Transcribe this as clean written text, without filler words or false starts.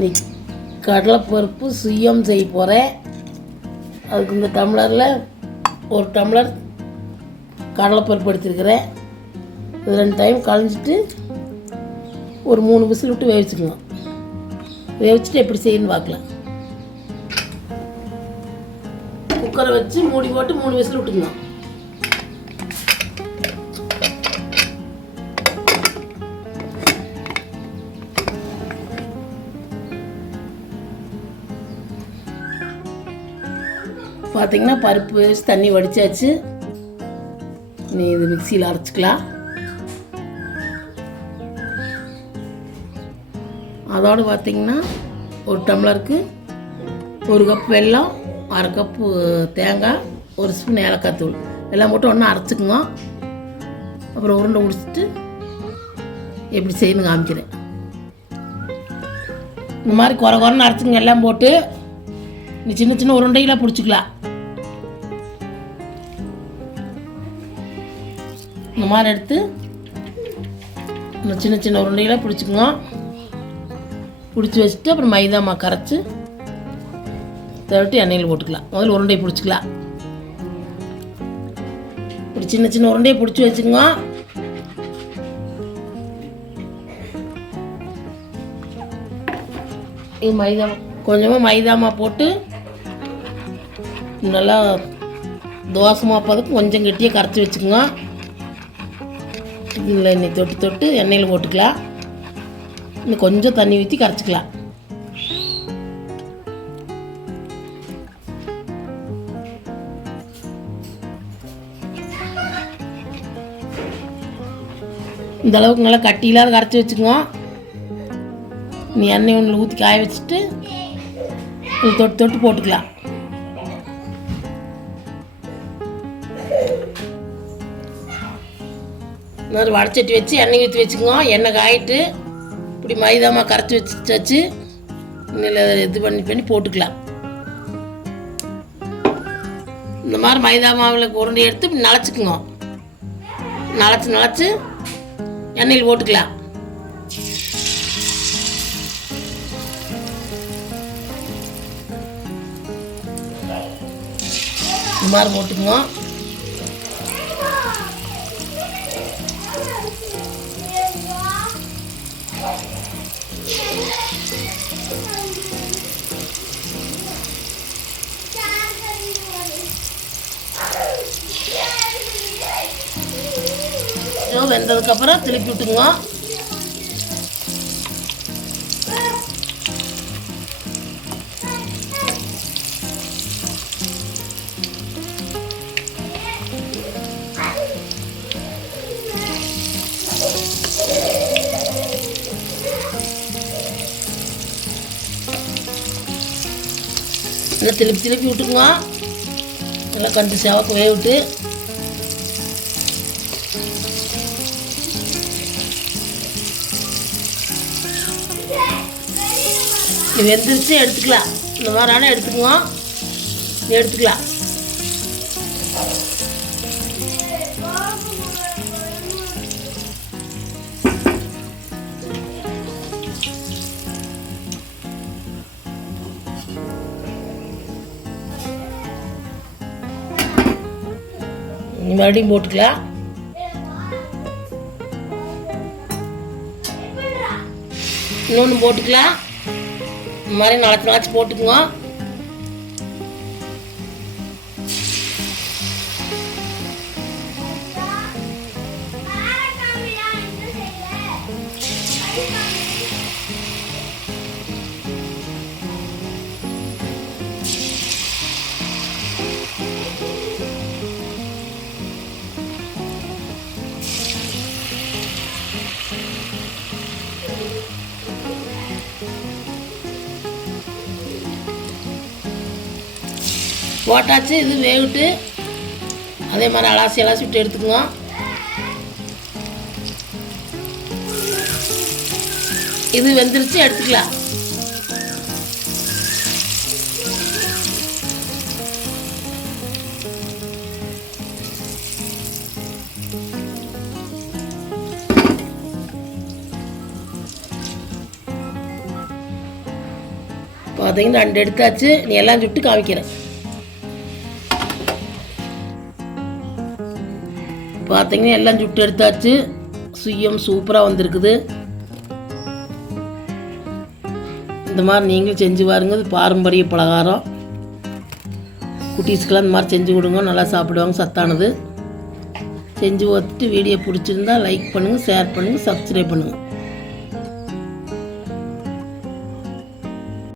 நீ கடலைப்பருப்பு சுயம் செய்ய போகிறேன். அதுக்கு இந்த டம்ளரில் ஒரு டம்ளர் கடலைப்பருப்பு எடுத்துருக்கிறேன். இது 2 டைம் களைஞ்சிட்டு ஒரு 3 விசில் விட்டு வேவிச்சுக்கணும். வேவிச்சுட்டு எப்படி செய்யணும்னு பார்க்கலாம். குக்கரை வச்சு மூடி போட்டு 3 விசில் விட்டுக்கணும். பார்த்தீங்கன்னா பருப்பு வச்சு தண்ணி வடித்தாச்சு. நீ இது மிக்சியில் அரைச்சிக்கலாம். அதோடு பார்த்திங்கன்னா ஒரு டம்ளருக்கு 1 கப் வெல்லம், 1/2 கப்பு தேங்காய், 1 ஸ்பூன் ஏலக்காய் தூள் எல்லாம் போட்டு ஒன்றா அரைச்சிக்குங்க. அப்புறம் உருண்டை முடிச்சுட்டு எப்படி செய்யணும்னு காமிக்கிறேன். இந்த மாதிரி குறைன்னு அரைச்சிங்க எல்லாம் போட்டு நீ சின்ன சின்ன உருண்டைகளாக பிடிச்சிக்கலாம். இந்த மாதிரி எடுத்து சின்ன சின்ன உருண்டைகளாக பிடிச்சிக்குங்க. பிடிச்சி வச்சுட்டு அப்புறம் மைதா மாவு கரைச்சி தவிட்டு எண்ணெயில் போட்டுக்கலாம். முதல்ல உருண்டையை பிடிச்சிக்கலாம். இப்படி சின்ன சின்ன உருண்டையை பிடிச்சி வச்சுக்கோங்க. மைதா கொஞ்சமாக மைதா மாவு போட்டு நல்லா தோசை மாப்பதுக்கு கொஞ்சம் கெட்டியாக கரைச்சி வச்சுக்கோங்க. இதில் எண்ணெய் தொட்டு தொட்டு எண்ணெயில் போட்டுக்கலாம். இன்னும் கொஞ்சம் தண்ணி ஊற்றி கரைச்சிக்கலாம். இந்த அளவுக்கு நல்லா கட்டியில்லாத கரைச்சி வச்சுக்கோங்க. நீ எண்ணெய் ஒன்றில் ஊற்றி காய வச்சுட்டு தொட்டு தொட்டு போட்டுக்கலாம். இன்னொரு வடைச்சட்டி வச்சு எண்ணெய் ஊற்றி வச்சுக்கோங்க. எண்ணெய் காயிட்டு இப்படி மைதாமா கரைச்சி வச்சு இன்னில் இது பண்ணி போட்டுக்கலாம். இந்த மாதிரி மைதா மாவில் உருண்டை எடுத்து இப்படி நனைச்சிக்குங்க. நனைச்சி எண்ணெயில் போட்டுக்கலாம். இந்த மாதிரி போட்டுக்குங்க. வெந்ததுக்கப்புறம் திருப்பி விட்டுங்க. நல்லா திருப்பி விட்டுக்குங்க. நல்லா கொஞ்சம் செவக்கு வேவிட்டு வெந்துருச்சு எடுத்துக்கலாம். இந்த மாதிரி ஆனால் எடுத்துக்குங்க. எடுத்துக்கலாம். மறுபடியும் போட்டுக்கலாம். இன்னொன்று போட்டுக்கலாம். இந்த மாதிரி நனைச்சி போட்டுக்குங்க. போட்டாச்சு. இது வேவிட்டு அதே மாதிரி அலாசி விட்டு எடுத்துக்குங்க. இது வெந்துருச்சு எடுத்துக்கலாம். பார்த்தீங்கன்னா 2 எடுத்தாச்சு. நீ எல்லாம் சுட்டு காமிக்கிறேன். பார்த்தீங்கன்னா எல்லாம் சுட்டு எடுத்தாச்சு. சுயம் சூப்பராக வந்திருக்குது. இந்த மாதிரி நீங்களும் செஞ்சு பாருங்க. இது பாரம்பரிய பலகாரம். குட்டீஸ்க்கெலாம் இந்த மாதிரி செஞ்சு கொடுங்க, நல்லா சாப்பிடுவாங்க, சத்தானது. செஞ்சு பார்த்துட்டு வீடியோ பிடிச்சிருந்தா லைக் பண்ணுங்கள், ஷேர் பண்ணுங்கள், சப்ஸ்கிரைப் பண்ணுங்கள்.